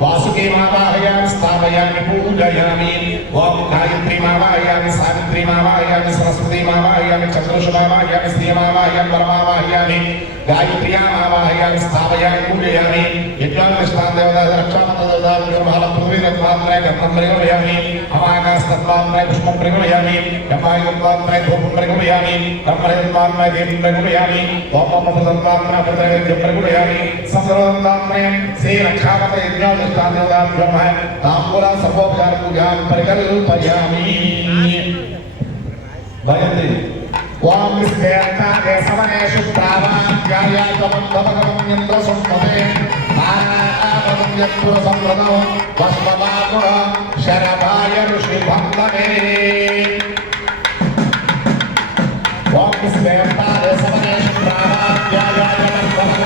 वासुदेवाय स्थापयामि पूजयामि। ओम गायत्री मावायामि सावित्री देवावाहयामि सरस्वतीमावाहयामि चतुर्षमावाहयामि श्रियमावाहयामि परमावाहयामि गायत्र्यामावाहयामि स्थापयामि पूजयामि यज्ञानुष्ठानदेवतारक्षामतदेवताभ्योमहालप्रभुविदत्वान्त्रय कर्मं प्रयोगयामि अमाकाशतत्वान्त्रय पुष्पं प्रयोगयामि यमायुतत्वान्त्रय धूपं प्रयोगयामि ब्रह्मणत्वान्त्रय देवं प्रयोगयामि ओममृतत्वान्त्रय पत्रगद्यं प्रयोगयामि सर्वदत्तान्त्रय श्रीरक्षामत यज्ञानुष्ठानदेवताभ्योमः ताम्बूला सर्वोपचार पूजां परिकल्पयामि భయంతి. ఓం విశ్వేత్తాదే సమనేషు ప్రావాధ్యాయాతమం భవగమం యంత్ర సుష్మతే ఆనామం యత్పుర సంప్రదం వస్మవాకుర శరభాయ ఋషి భంగమే ఓం విశ్వేత్తాదే సమనేషు ప్రావాధ్యాయాతమం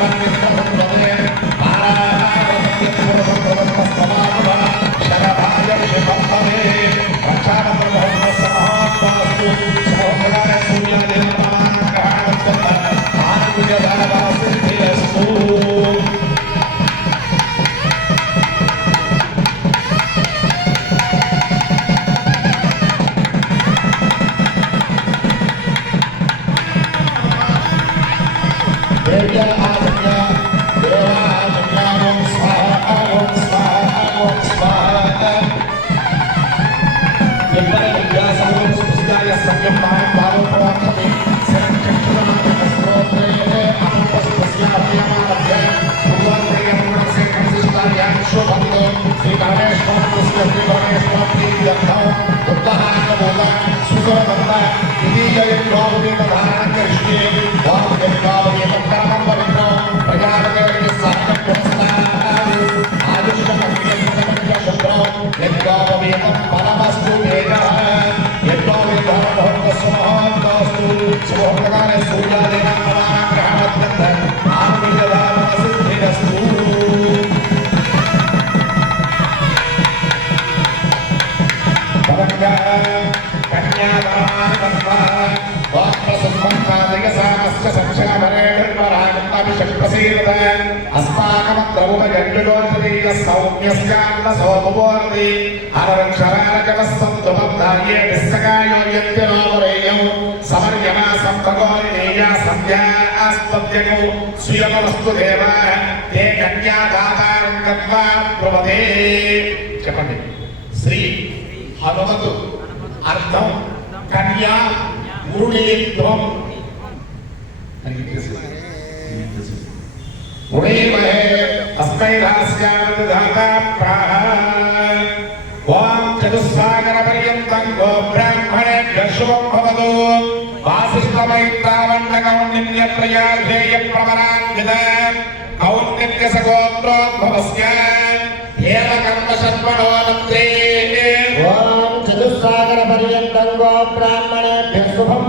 యజ్ఞాపవేదం పరమస్తు వేదః యజ్ఞాపవేదం భవతస్సు మహాంతస్తు శుభప్రకార సూర్యాదేవ చెప్పండి. శ్రీ హనుమతు అర్థం కన్యా మురుళీత్వం. మునీమహే తస్మై దాస్యామదాతా ప్రాహ ఓం చతుస్సాగర పర్యంతం గో బ్రాహ్మణేభ్య శుభం భవతు వాసిష్టమైత్రావన్న కౌండిన్య ప్రయాధేయ ప్రవరాన్విత కౌండిన్య సగోత్రోద్భవస్య ఏవ కర్మ శర్మణోనంత్రే ఓం చతుస్సాగర పర్యంతం గో శుభం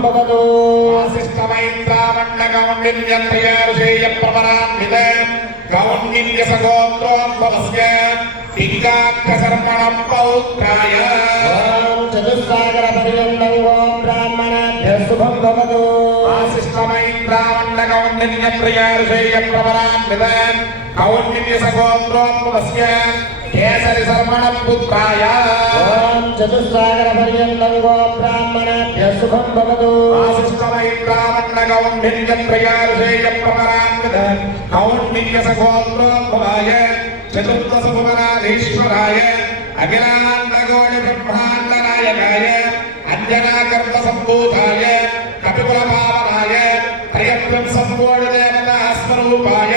ప్రయాధేయ ప్రవరాన్విత కౌండిన్య సగోత్రోద్భవస్య పింగాక్షశర్మణం పౌత్రాయ ఓం చతుస్సాగర పర్యంతం గో బ్రాహ్మణేభ్య శుభం భవతు ఆశిష్టమైంద్రావన్న చతుస్సాగర పర్యంతం గో బ్రాహ్మణేభ్య శుభం భవతు బ్రాహ్మణ కౌండిన్య ప్రియారుషేయ ప్రపరాంగత కౌండిన్య సగోత్రోద్భవాయ చతుర్దశ భువనాధీశ్వరాయ అఖిలాండగోళ బ్రహ్మాండ నాయకాయ అంజనాకర్త సంభూతాయ కపికుల పావనాయ ప్రియత్వం సంపూర్ణ దేవతా స్వరూపాయ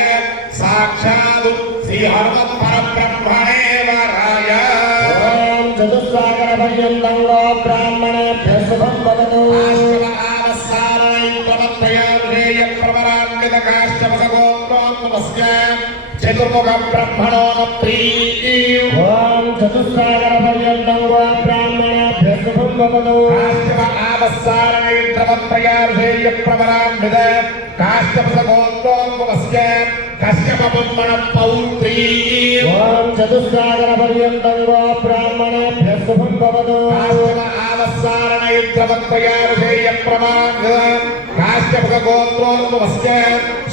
సాక్షాత్ శ్రీ హనుమత్ పరబ్రహ్మణే వరాయ ఓం చతుస్సాగర పర్యంతం గో బ్రాహ్మణేభ్య శుభం భవతు చతుర్ముఖ బ్రహ్మణో ఓం చతుస్సాగర పర్యంతం గో బ్రాహ్మణేభ్య శుభం భవతు ఆవసారణైత్రవత్రయార్షేయ ప్రవరాన్విద కాశ్యపసగోత్రోద్భవస్య కశ్యపబొమ్మణ పౌత్రీ ఓం చతుస్సాగర పర్యంతం గో బ్రాహ్మణేభ్య శుభం భవతు ఆవసారణైత్రవత్రయార్షేయ ప్రవరాన్విద కాశ్యపసగోత్రోద్భవస్య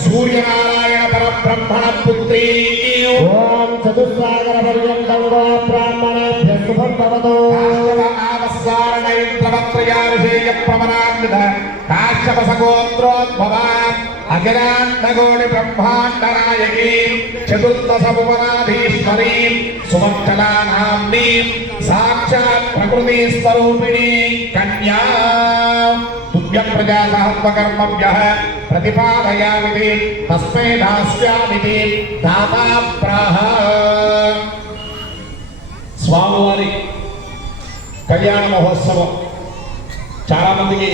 సూర్యనారాయణ పరమ బ్రాహ్మణ పుత్రీ ఓం చతుస్సాగర పర్యంతం గో బ్రాహ్మణేభ్య శుభం భవతు అఖిలాండగోడి బ్రహ్మాండ నాయకీ చతుర్దశ భువనాధీశ్వరీ సుమక్షలానాంనీ సాక్షాత్ ప్రకృతి స్వరూపిణి కన్యా తుభ్య ప్రతిపాదయామితి తస్మై దాస్యామితి దాతా ప్రాహ స్వామివారి కళ్యాణ మహోత్సవం చాలామందికి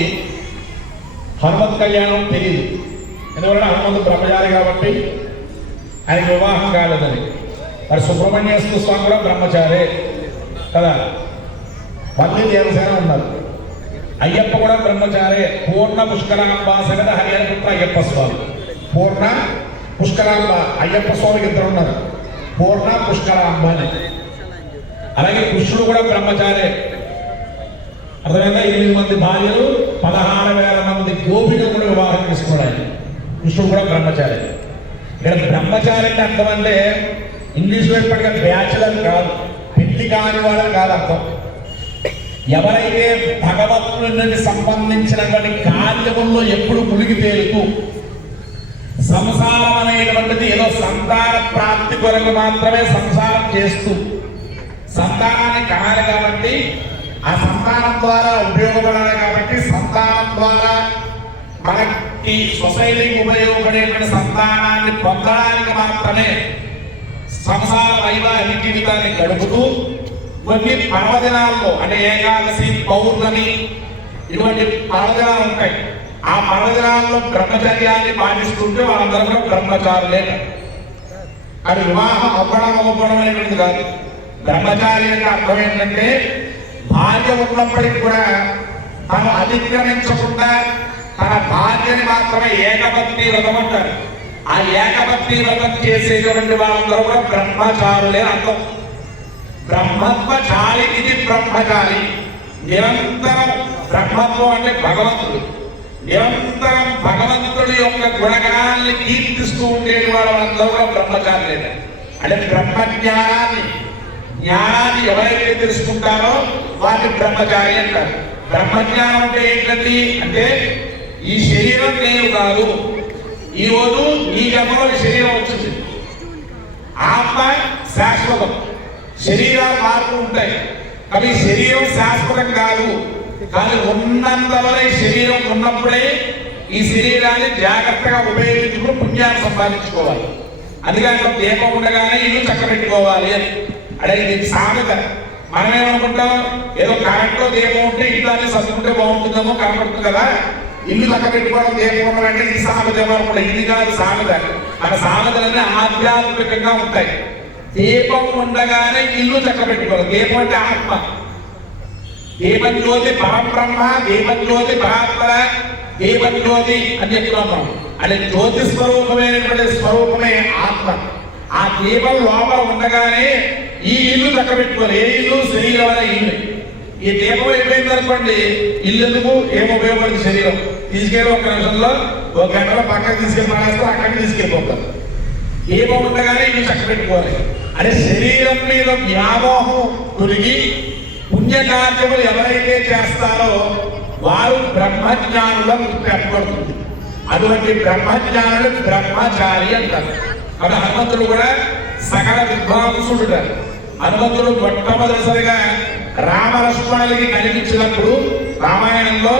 హనుమత్ కళ్యాణం తెలియదు ఎందువలన హనుమంతు బ్రహ్మచారి కాబట్టి ఆయనకి వివాహం కాలేదని. మరి సుబ్రహ్మణ్యేశ్వర స్వామి కూడా బ్రహ్మచారే కదా. మళ్ళీ దేవసేన ఉన్నారు. అయ్యప్ప కూడా బ్రహ్మచారే. పూర్ణ పుష్కరాంబ సగత హరిహరపుత్ర అయ్యప్ప స్వామి. పూర్ణ పుష్కరాంబ అయ్యప్ప స్వామికి ఇద్దరు ఉన్నారు. పూర్ణ పుష్కరాంబ అని. అలాగే కృష్ణుడు కూడా బ్రహ్మచారే. అర్థమైందా? ఎనిమిది మంది భార్యలు పదహారు వేల మంది గోపికలు కూడా వివాహం చేసుకోవడానికి కృష్ణుడు కూడా బ్రహ్మచారి. ఇక్కడ బ్రహ్మచారి అంటే అర్థం అంటే ఇంగ్లీష్లో ఇప్పటికే బ్యాచులర్ కాదు పెళ్ళి కాని వాళ్ళని కాదు అర్థం. ఎవరైతే భగవంతుడిని సంబంధించినటువంటి కార్యముల్లో ఎప్పుడు మునిగి తేలుతూ సంసారం అనేటువంటిది ఏదో సంతాన ప్రాప్తి కొరకు మాత్రమే సంసారం చేస్తూ సంతానాన్ని కావాలి కాబట్టి ఆ సంతానం ద్వారా ఉపయోగపడాలి కాబట్టి సంతానం ద్వారా మనకు ఈ సొసైటీకి ఉపయోగపడేటువంటి సంతానాన్ని పొందడానికి మాత్రమే సంసార వైవాహిక జీవితాన్ని గడుపుతూ కొన్ని పర్వదినాల్లో అంటే ఏకాదశి పౌర్ణమి ఇటువంటి పర్వదినాలు ఉంటాయి. ఆ పర్వదినాల్లో బ్రహ్మచర్యాన్ని పాటిస్తుంటే వాళ్ళందరూ కూడా బ్రహ్మచారులే. అది వివాహం అవ్వడం అవ్వడం అనేటువంటిది కాదు. బ్రహ్మచారి అంటే అర్థం ఏంటంటే భార్య ఉన్నప్పటికీ కూడా తను అతిక్రమించకుండా తన భార్యని మాత్రమే ఏకభక్తి వ్రతం అంటారు. ఆ ఏకభక్తి వ్రతం చేసేటువంటి వాళ్ళందరూ కూడా బ్రహ్మచారులే అని అర్థం. బ్రహ్మత్వచారి ఇది బ్రహ్మచారి. నిరంతరం బ్రహ్మత్వం అంటే భగవంతుడు. నిరంతరం భగవంతుడి యొక్క గుణగణాన్ని కీర్తిస్తూ ఉండేటి వాళ్ళందరూ కూడా బ్రహ్మచారులే. అంటే బ్రహ్మజ్ఞానాన్ని జ్ఞానాన్ని ఎవరైతే తెలుసుకుంటారో వారిని బ్రహ్మచారి అంటారు. బ్రహ్మజ్ఞానం అంటే ఏంటండి? అంటే ఈ శరీరం నేను కాదు. ఈ రోజు ఈ జన్మలో శరీరం వచ్చింది. ఆత్మ శాశ్వతం. శరీరాలు మార్పులు ఉంటాయి. అవి శరీరం శాశ్వతం కాదు. కానీ ఉన్నంతవరే శరీరం ఉన్నప్పుడే ఈ శరీరాన్ని జాగ్రత్తగా ఉపయోగించుకుని పుణ్యాన్ని సంపాదించుకోవాలి. అందుకని దీపం ఉండగానే ఇల్లు చక్కబెట్టుకోవాలి అని అడే ఇది సామెత. మనమేమనుకుంటాం? ఏదో కరెంట్లో దీపం ఉంటే ఇంట్లో అన్ని సర్దుకుంటే బాగుంటుందేమో కనపడుతుంది కదా. ఇల్లు చక్క పెట్టుకోవడం దీపం అంటే ఈ సామెత కూడా ఇది కాదు సామెత మన సామెతలన్నీ ఆధ్యాత్మికంగా ఉంటాయి. దీపం ఉండగానే ఇల్లు చక్క పెట్టుకోవాలి. దీపం అంటే ఆత్మ. దీపం జ్యోతి పరబ్రహ్మ దీపం జ్యోతి పరాత్మర దీపం జ్యోతి అని చెప్తున్నాం అంటే జ్యోతి స్వరూపమైనటువంటి స్వరూపమే ఆత్మ. ఆ దీపం లోపల ఉండగానే ఈ ఇల్లు చక్క పెట్టుకోవాలి. ఏ ఇల్లు? శరీరం అనే ఇల్లు. ఈ దీపం ఏమైంది అనుకోండి ఇల్లు ఎందుకు? ఏం ఉపయోగపడింది శరీరం? తీసుకెళ్ళి ఒక నిమిషంలో ఒక గంటలో పక్కకు తీసుకెళ్ళి పడేస్తే అక్కడికి తీసుకెళ్ళిపోతాం దీపం ఉండగానే చక్క పెట్టుకోవాలి అంటే శరీరం మీద వ్యామోహం తొలగి పుణ్యకార్యములు ఎవరైతే చేస్తారో వారు బ్రహ్మజ్ఞానులను పెట్టబడుతుంది అటువంటి బ్రహ్మజ్ఞానులు బ్రహ్మచారి అంటారు. అది హనుమంతుడు కూడా సకల విద్వాంసుడు హనుమంతుడు మొట్టమొదటిసారిగా రామలక్ష్మణులకి కనిపించినప్పుడు రామాయణంలో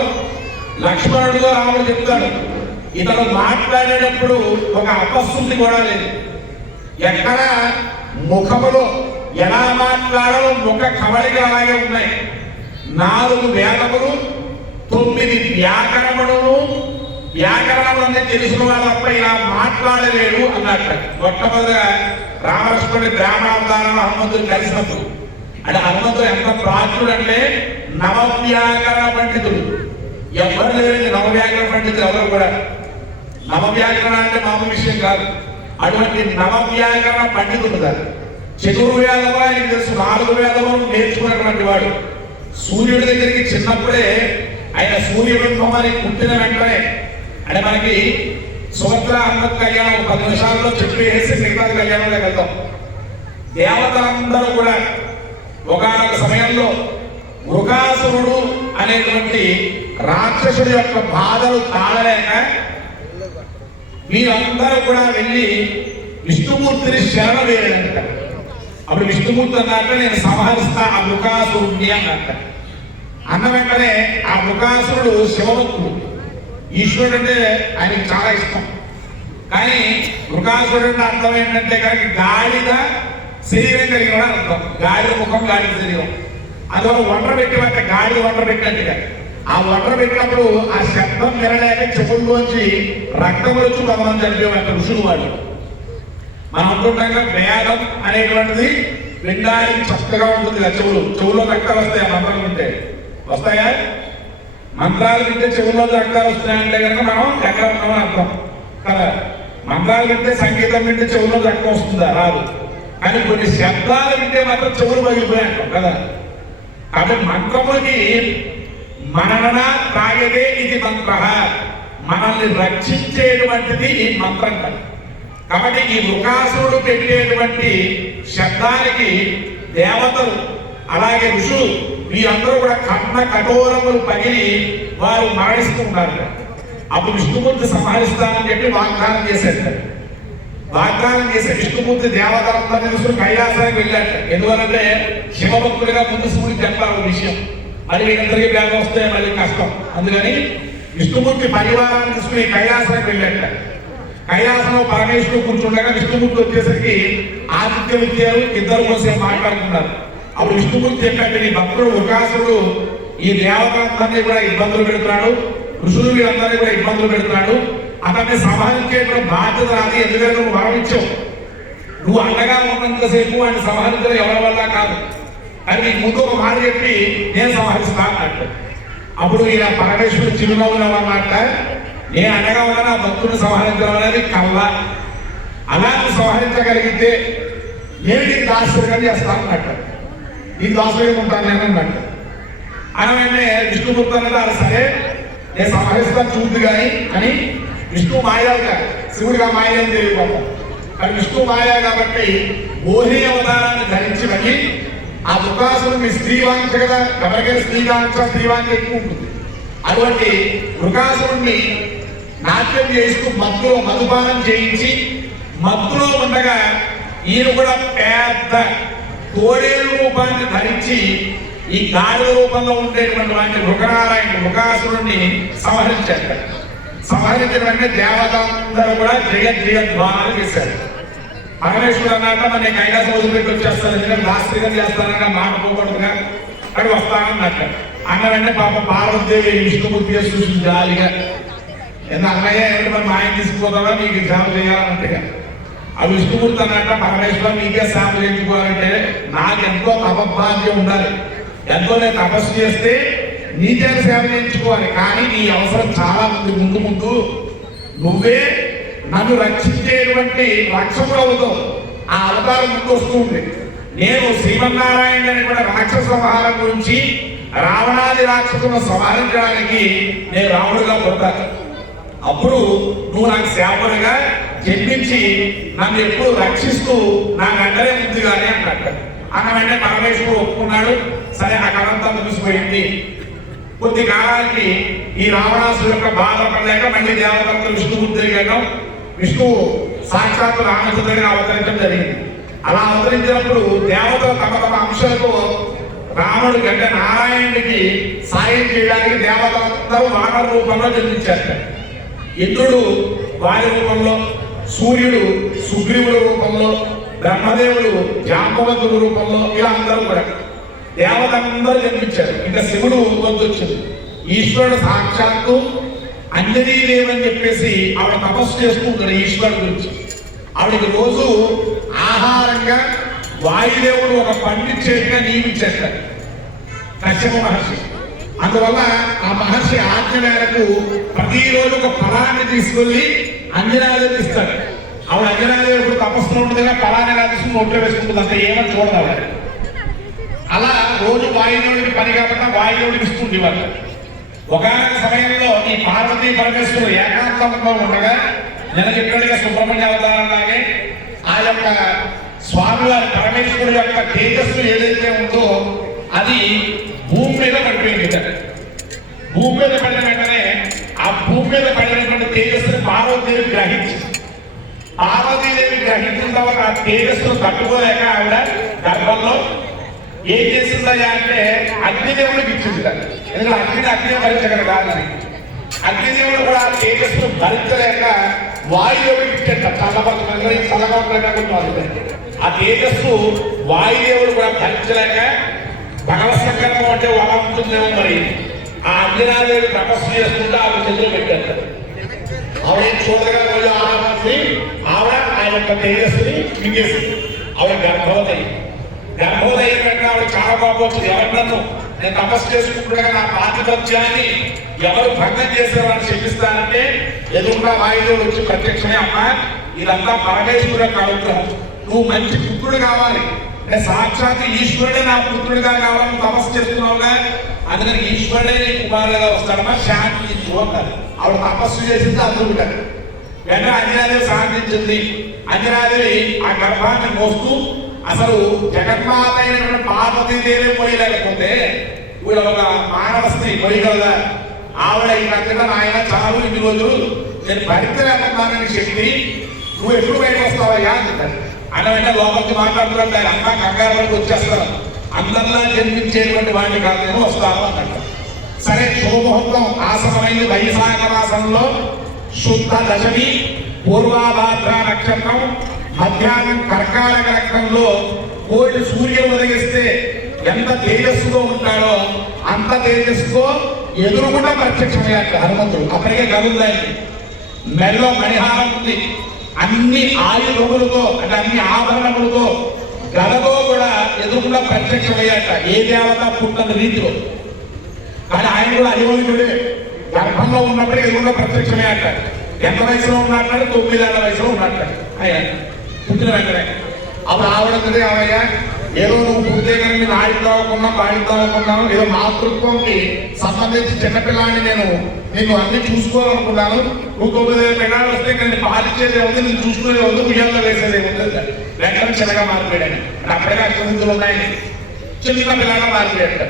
లక్ష్మణుడితో రాముడు చెప్తాడు ఇతను మాట్లాడేటప్పుడు ఒక అపశృతి కూడా లేదు. ఎక్కడ ముఖములో ఎలా మాట్లాడాలో ముఖ కవళిక అలాగే ఉన్నాయి. నాలుగు వేదములు తొమ్మిది వ్యాకరణములు వ్యాకరణం అనేది తెలిసిన వాళ్ళ తప్ప ఇలా మాట్లాడలేడు అన్నట్టు. మొట్టమొదటిగా రామకృష్ణుడి బ్రాహ్మణావతారంలో హనుమంతుడు కలిసినప్పుడు. అంటే హనుమంతుడు ఎంత ప్రాచుడు అంటే నవవ్యాకరణ పండితుడు ఎవరు నవ నవవ్యాకరణ పండితులు ఎవరు కూడా నవవ్యాకరణ అంటే మామూలు విషయం కాదు. అటువంటి నవవ్యాకరణ పండితుడు కాదు. చతుర్వేదము ఆయనకు తెలుసు నాలుగు వేదములు నేర్చుకున్నటువంటి వాడు. సూర్యుడి దగ్గరికి చిన్నప్పుడే ఆయన సూర్యబింబం అని పుట్టిన వెంటనే అంటే మనకి సుభద్ర హనుమత్ కళ్యాణం పది నిమిషాల్లో చెప్పేసి మిగతా కళ్యాణంలోకి వెళ్తాం. దేవతలందరూ కూడా ఒకనొక సమయంలో మృగాసురుడు అనేటువంటి రాక్షసుడి యొక్క బాధలు తాళలేక మీరందరూ కూడా వెళ్ళి విష్ణుమూర్తిని శరణ వేయాలంట అప్పుడు విష్ణుమూర్తి అన్నట్టు నేను సంహరిస్తా ఆ ముఖాసురుణ్ణి అన్నట్ట అన్న వెంటనే ఆ ముఖాసురుడు శివభక్తుడు. ఈశ్వరుడు అంటే ఆయనకి చాలా ఇష్టం. కానీ మృగాసురుడు అంటే అర్థం ఏంటంటే కనుక గాడిద శరీరం కలిగిన వాడు అర్థం. గాడి ముఖం గాడి శరీరం. అందువల్ల ఒంటరి పెట్టినట్టే గాడిద ఒంటరి పెట్టినట్టుగా. ఆ ఒంటరి పెట్టినప్పుడు ఆ శబ్దం వినలేక చెవుల్లోంచి రక్తం వచ్చి కొంతమంది అక్కడ ఋషులు వాళ్ళు. మనం అనుకుంటాం కదా, వేదం అనేటువంటిది వినడానికి చక్కగా ఉంటుంది కదా చెవులు. చెవులో రక్తాలు వస్తాయి ఆ మంత్రాలు వింటే? వస్తాయా? మంత్రాలు వింటే చెవుల్లో రక్తాలు వస్తున్నాయంటే కనుక మనం ఎక్కడ ఉన్నామని అర్థం. కదా? మంత్రాలు వింటే సంగీతం వింటే చెవుల్లో రక్తం వస్తుందా? రాదు. కానీ కొన్ని శబ్దాలు వింటే మాత్రం చెవులు పగిలిపోయాయి కదా? కాబట్టి మంత్రములకి మనన త్రాగదే ఇది మంత్ర. మనల్ని రక్షించేటువంటిది ఈ మంత్రం కాదు. కాబట్టి ఈ ముఖాసురుడు పెట్టేటువంటి శబ్దానికి దేవతలు అలాగే ఋషులు వీరందరూ కూడా కన్న కఠోరములు పగిలి వారు మరణిస్తూ ఉన్నారు. అప్పుడు విష్ణుమూర్తి సంహరిస్తానని చెప్పి వాగ్దానం చేశాడు. వాగ్దానం చేసే విష్ణుమూర్తి దేవతలంతా తెలుసుకుని కైలాసానికి వెళ్ళాడు. ఎందువలంటే శివభక్తుడిగా ముందు సూర్యుడు చెప్పారు ఒక విషయం. మరి వీళ్ళందరికీ బ్యాగ్ వస్తే మళ్ళీ కష్టం. అందుకని విష్ణుమూర్తి పరివారాన్ని తీసుకుని కైలాసానికి వెళ్ళాట కైలాసంలో పరమేశ్వరుడు కూర్చుండగా విష్ణుమూర్తి వచ్చేసరికి ఆదిత్య విద్యలు ఇద్దరు కోసం మాట్లాడుతున్నారు. అప్పుడు విష్ణుమూర్తి చెప్పాడు నీ భక్తుడు ఉకాసుడు ఈ దేవతలందరినీ కూడా ఇబ్బందులు పెడుతున్నాడు. ఋషులు వీళ్ళందరినీ కూడా ఇబ్బందులు పెడుతున్నాడు. అతన్ని సంహరించేటువంటి బాధ్యత రాదు ఎందుకంటే నువ్వు వరం ఇచ్చావు. నువ్వు అండగా ఉన్నంతసేపు ఆయన సంహరించడం ఎవరి వల్ల కాదు. అని నీకు ముందు ఒక మాట చెప్పి నేను సంహరిస్తా అన్నట్టు అప్పుడు ఈయన పరమేశ్వరుడు చిరునవ్వులు అన్నమాట నేను అనగా ఉన్న నా భక్తుని సంహరించడం అనేది కళ్ళ అలా సంహరించగలిగితే నేను నీకు దాసరిగా చేస్తాను అన్నట్టు ఈ దాసరిగా ఉంటాను నేను అన్నట్టు అనగానే విష్ణు అన్నది అలా సరే నేను సంహరిస్తాను చూద్దు కానీ అని విష్ణు మాయాగా శివుడిగా మాయని తెలియకపోతాం కానీ విష్ణు మాయా కాబట్టి మోహిని అవతారాన్ని ధరించి మళ్ళీ ఆ దుకాసులు మీ స్త్రీవాంఛ కదా? ఎవరికైనా స్త్రీవాంఛ స్త్రీవాంఛ ఎక్కువ ఉంటుంది. అటువంటి వృకాసురుణ్ణి నాట్యం చేస్తూ మత్తులో మధుపానం చేయించి మత్తులో ఉండగా ఈయన కూడా పెద్ద కోడేలు రూపాన్ని ధరించి ఈ గాడిద రూపంలో ఉండేటువంటి వాటి మృగనారాయణ మృగాసురుణ్ణి సంహరించారు. సంహరించడం అంటే దేవతందరూ కూడా జగత్ చేశారు. చేశారు పరమేశ్వరుడు అన్నాక నేను కైలాసం వదిలిపెట్టి వచ్చేస్తాను. ఎందుకంటే దాస్త్రిగా చేస్తానగా మాట పోకూడదుగా అక్కడ వస్తానన్నట్టు అన్న వెంటనే పాప పార్వతీదేవి విష్ణుమూర్తి చూసి జాలిగా. ఎంత అన్నయ్య ఏంటంటే మరి మా ఆయన తీసుకుపోతావా? నీకు సేవ చేయాలంటే ఆ విష్ణుమూర్తి అన్నట్ట పరమేశ్వరం నీకే సేవ చేయించుకోవాలంటే నాకు ఎంతో తపభాగ్యం ఉండాలి. ఎంతో నేను తపస్సు చేస్తే నీకే సేవ చేయించుకోవాలి. కానీ నీ అవసరం చాలా ఉంది. ముందు ముందు నువ్వే నన్ను రక్షించేటువంటి రక్షకుడు ఆ అవతారం ముందు వస్తూ ఉంది. నేను శ్రీమన్నారాయణ అని కూడా రాక్షస సంహారం గురించి రావణాది రాక్షసులను సంహరించడానికి నేను రావణుగా పుడతాను అప్పుడు నువ్వు నాకు సేవలుగా జన్మించి నన్ను ఎప్పుడు రక్షిస్తూ నాకు అండరే ఉంది కానీ అన్నట్టు అన్న వెంటనే పరమేశ్వరుడు ఒప్పుకున్నాడు. సరే ఆ కథంతా ముగిసిపోయింది. కొద్ది కాలానికి ఈ రావణాసు యొక్క బాధ పడలేక మళ్ళీ దేవతలతో విష్ణుమూర్తి వెళ్ళడం విష్ణువు సాక్షాత్తు రామచంద్రుడిని అవతరించడం జరిగింది. అలా అవతరించినప్పుడు దేవతలు తమ తమ అంశాలతో రాముడి గడ్డ నారాయణుడికి సాయం చేయడానికి దేవతలందరూ వానర రూపంలో జన్మించారు ఇంద్రుడు వారి రూపంలో సూర్యుడు సుగ్రీవుడు రూపంలో బ్రహ్మదేవుడు జాంబవంతుడు రూపంలో ఇలా అందరూ కూడా దేవతలందరూ జన్మించారు. ఇంకా శివుడు వచ్చింది. ఈశ్వరుడు సాక్షాత్తు అంజనీదేవి అని చెప్పేసి ఆవిడ తపస్సు చేసుకుంటారు ఈశ్వరుడు గురించి. ఆవిడకి రోజు ఆహారంగా వాయుదేవుడు ఒక పండిచ్చేట్టుగా నియమించేస్తాడు కశ్యప మహర్షి. అందువల్ల ఆ మహర్షి ఆజ్ఞ మేరకు ప్రతిరోజు ఒక ఫలాన్ని తీసుకెళ్ళి అంజనాదేవి ఇస్తాడు. ఆవిడ అంజనాదేవి ఇప్పుడు తపస్సులో ఉంటుందిగా ఫలాన్ని ఎలా తీసుకుని వేసుకుంటుంది అంత ఏమని చూడదు అలా రోజు వాయుదేవుడికి పని కాబట్టి వాయుదేవుడికి ఇస్తుంది వాళ్ళు ఒకనొక సమయంలో ఈ పార్వతీ పరమేశ్వరుడు ఏకాంతంలో ఉండగా నేను చెప్పినట్టుగా సుబ్రహ్మణ్య అవతారంలాగే ఆ యొక్క స్వామివారి పరమేశ్వరుడు యొక్క తేజస్సు ఏదైతే ఉందో అది భూమి మీద పడిపోయింది ఇక్కడ. భూమి మీద పడిన వెంటనే ఆ భూమి మీద పడినటువంటి తేజస్సుని పార్వతీదేవి గ్రహించింది పార్వతీదేవి గ్రహించిన తర్వాత ఆ తేజస్సును తట్టుకోలేక ఆవిడ గర్భంలో ఏం చేసిందయ్యా అంటే అగ్నిదేవుడికి ఇచ్చింది ఎందుకంటే అగ్ని అగ్ని భరించగల కాదని అగ్నిదేవుడు కూడా ఆ తేజస్సును భరించలేక వాయుదేవుడికి ఇచ్చేట చల్లబడుతుంది చల్లబడలేక ఆ తేజస్సు వాయుదేవుడు కూడా భరించలేక భగవత్ సంకల్పం అంటే వాళ్ళ ఉంటుందేమో మరి. ఆ అగ్నినాదేవి తపస్సు చేసుకుంటూ ఆమె చేతిలో పెట్టారు ఆవిడ చూడగా ఆవిడ ఆ యొక్క తేజస్సుని మింగేసింది. ఆవిడ గర్భవతి గర్భోదయం పెట్టినాడు చాలా బాగోతుంది ఎవరు నన్ను నేను తపస్సు చేసుకుంటుండగా నా పాతిపత్యాన్ని ఎవరు భంగం చేసేవారని చెప్పిస్తానంటే ఎదురుగా వాయుదేవుడు వచ్చి ప్రత్యక్షమే అమ్మా ఇదంతా పరమేశ్వరు యొక్క అనుగ్రహం. నువ్వు మంచి పుత్రుడు కావాలి. అంటే సాక్షాత్ ఈశ్వరుడే నా పుత్రుడిగా కావాలి నువ్వు తపస్సు చేస్తున్నావుగా. అందుకని ఈశ్వరుడే నీ కుమారుడుగా వస్తాడమ్మా శాంతి చూడాలి ఆవిడ తపస్సు చేసింది అందుకుంటారు వెంటనే అంజనాదేవి శాంతించింది అంజనాదేవి ఆ గర్భాన్ని మోస్తూ అసలు జగన్మాత అయినటువంటి పార్వతీదేవి పోయలేకపోతే వీడు ఒక మానవ స్త్రీ మోయగలదా ఆవిడ ఈ మధ్యన నాయన చాలు ఇన్ని రోజులు నేను భరించలేకపోతున్నానని చెప్పి నువ్వు ఎప్పుడు బయట వస్తావయ్యా అంటారు అన్న వెంటనే లోపలికి మాట్లాడుతున్నాడు ఆయన అమ్మ కంగారు వరకు వచ్చేస్తారు అందరిలా జన్మించేటువంటి వాడిని కాదు నేను వస్తాను అన్నట్టు సరే శుభముహూర్తం ఆసనమైంది వైశాఖ మాసంలో శుద్ధ దశమి పూర్వాభాద్ర నక్షత్రం మధ్యాహ్నం కర్కాటక రక్తంలో కోడి సూర్యం ఉదయిస్తే ఎంత తేజస్సుతో ఉంటాడో అంత తేజస్సుతో ఎదురుకుండా ప్రత్యక్షమయ్యాక హనుమంతుడు. అక్కడికే గదుందండి మెల్లో మణిహారం ఉంది. అన్ని ఆయుధములతో అంటే అన్ని ఆభరణములతో గదతో కూడా ఎదురుకుండా ప్రత్యక్షమయ్యాట ఏ దేవత పుట్టని రీతిలో. కానీ ఆయన కూడా అయోనికుడే గర్భంలో ఉన్నప్పుడే ఎదురుకుండా ప్రత్యక్షమయ్యాట ఎంత వయసులో ఉన్నట్టు తొమ్మిదేళ్ళ వయసులో ఉన్నట్టు అయ్యా. పుట్టిన వెంటనే. అప్పుడు ఆవిడ అవయ్యా ఏదో నువ్వు పుట్టే కానీ నేను బాధ్యత పాడిద్దామనుకున్నాను ఏదో మాతృత్వంకి సంబంధించి చిన్నపిల్లాన్ని నేను నేను అన్ని చూసుకోవాలనుకున్నాను. నువ్వు తొమ్మిది పిల్లలు వస్తే నేను పాలిచ్చేది ఉంది నేను చూసుకునేది ఉంది ఉయ్యాల్లో వేసేది ఉంది. వెంటనే చిన్నగా మారిపోయాడు అప్పుడే అక్షంతులు ఉన్నాయి. చిన్న పిల్లగా మారిపోయాడు.